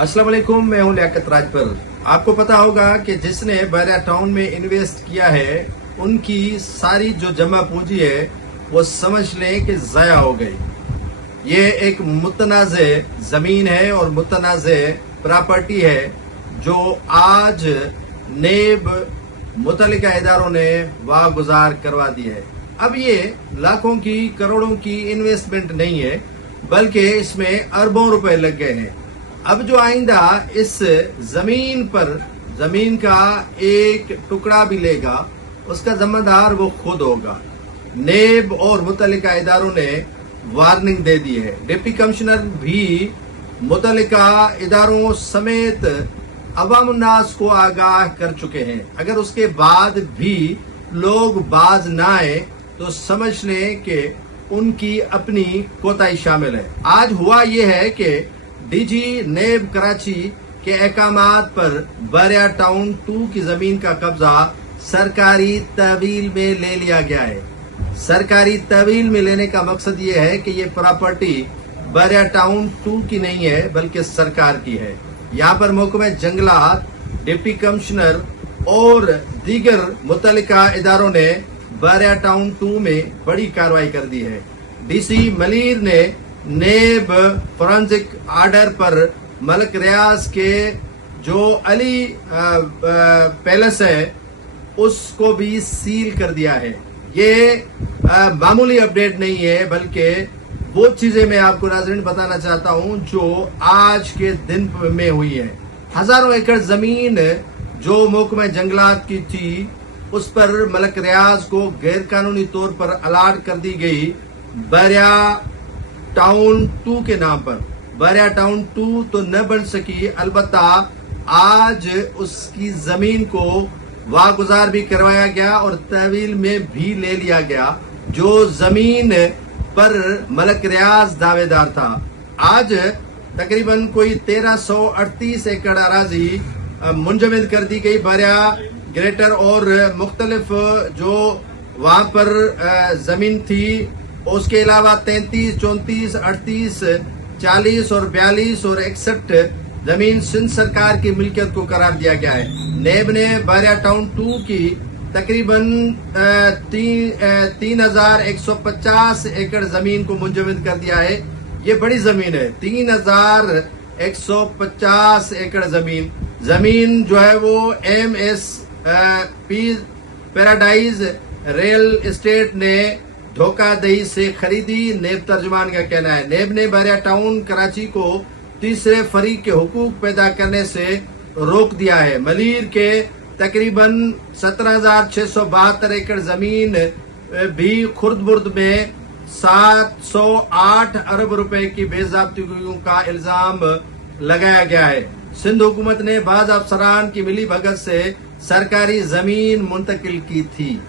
अस्सलाम वालेकुम, मैं हूं लियाकत राजपर। आपको पता होगा कि जिसने बहरिया टाउन में इन्वेस्ट किया है उनकी सारी जो जमा पूंजी है वो समझ लें कि ज़ाया हो गई। ये एक मुतनाज़े जमीन है और मुतनाज़े प्रॉपर्टी है जो आज नेब मुतल्लिका इदारों ने वागुजार करवा दी है। अब ये लाखों की करोड़ों की इन्वेस्टमेंट नहीं है बल्कि इसमें अरबों रुपए लग गए हैं। अब जो आइंदा इस जमीन का एक टुकड़ा भी लेगा उसका जिम्मेदार वो खुद होगा। नेब और मुतल्लिका इदारों ने वार्निंग दे दी है। डिप्टी कमिश्नर भी मुतल्लिका इदारों समेत अवाम उन्नास को आगाह कर चुके हैं। अगर उसके बाद भी लोग बाज न आए तो समझ लें कि उनकी अपनी कोताही शामिल है। आज हुआ ये है कि डीजी नेब कराची के अहकामात पर बहरिया टाउन 2 की जमीन का कब्जा सरकारी तहवील में ले लिया गया है। सरकारी तहवील में लेने का मकसद ये है कि ये प्रॉपर्टी बहरिया टाउन 2 की नहीं है बल्कि सरकार की है। यहाँ पर महकमा जंगलात, डिप्टी कमिश्नर और दीगर मुतल्लिका इदारों ने बहरिया टाउन 2 में बड़ी कार्रवाई कर दी है। डीसी मलीर ने नेब फोरेंसिक आर्डर पर मलक रियाज के जो अली पैलेस है उसको भी सील कर दिया है। ये मामूली अपडेट नहीं है बल्कि वो चीजें मैं आपको नाज़रीन बताना चाहता हूं जो आज के दिन में हुई है। हजारों एकड़ जमीन जो महकमा जंगलात की थी उस पर मलक रियाज को गैर कानूनी तौर पर अलाट कर दी गई बहरिया टाउन 2 के नाम पर। बहरिया टाउन 2 तो न बन सकी, अलबत्ता आज उसकी जमीन को वागुजार भी करवाया गया और तहवील में भी ले लिया गया। जो जमीन पर मलक रियाज दावेदार था, आज तकरीबन कोई 1338 एकड़ अराजी मुंजमद कर दी गई। बहरिया ग्रेटर और मुख्तलिफ जो वहां पर जमीन थी उसके अलावा 33, 34, 38, 40 और 42 और 61 जमीन सिंध सरकार की मिल्कियत को करार दिया गया है। नेब ने बहरिया टाउन 2 की तकरीबन 3150 एकड़ जमीन को मुंजमद कर दिया है। ये बड़ी जमीन है, 3150 एकड़ जमीन जो है वो MSP पैराडाइज रियल एस्टेट ने धोखाधड़ी से खरीदी। नेब तर्जुमान का कहना है नेब ने बहरिया टाउन कराची को तीसरे फरीक के हुकूक पैदा करने से रोक दिया है। मलीर के तकरीबन 17,672 एकड़ जमीन भी खुर्द-बुर्द में 708 अरब रुपए की बेज़ाब्तियों का इल्जाम लगाया गया है। सिंध हुकूमत ने बाज़ अफसरान की मिली भगत से सरकारी जमीन मुंतकिल की थी।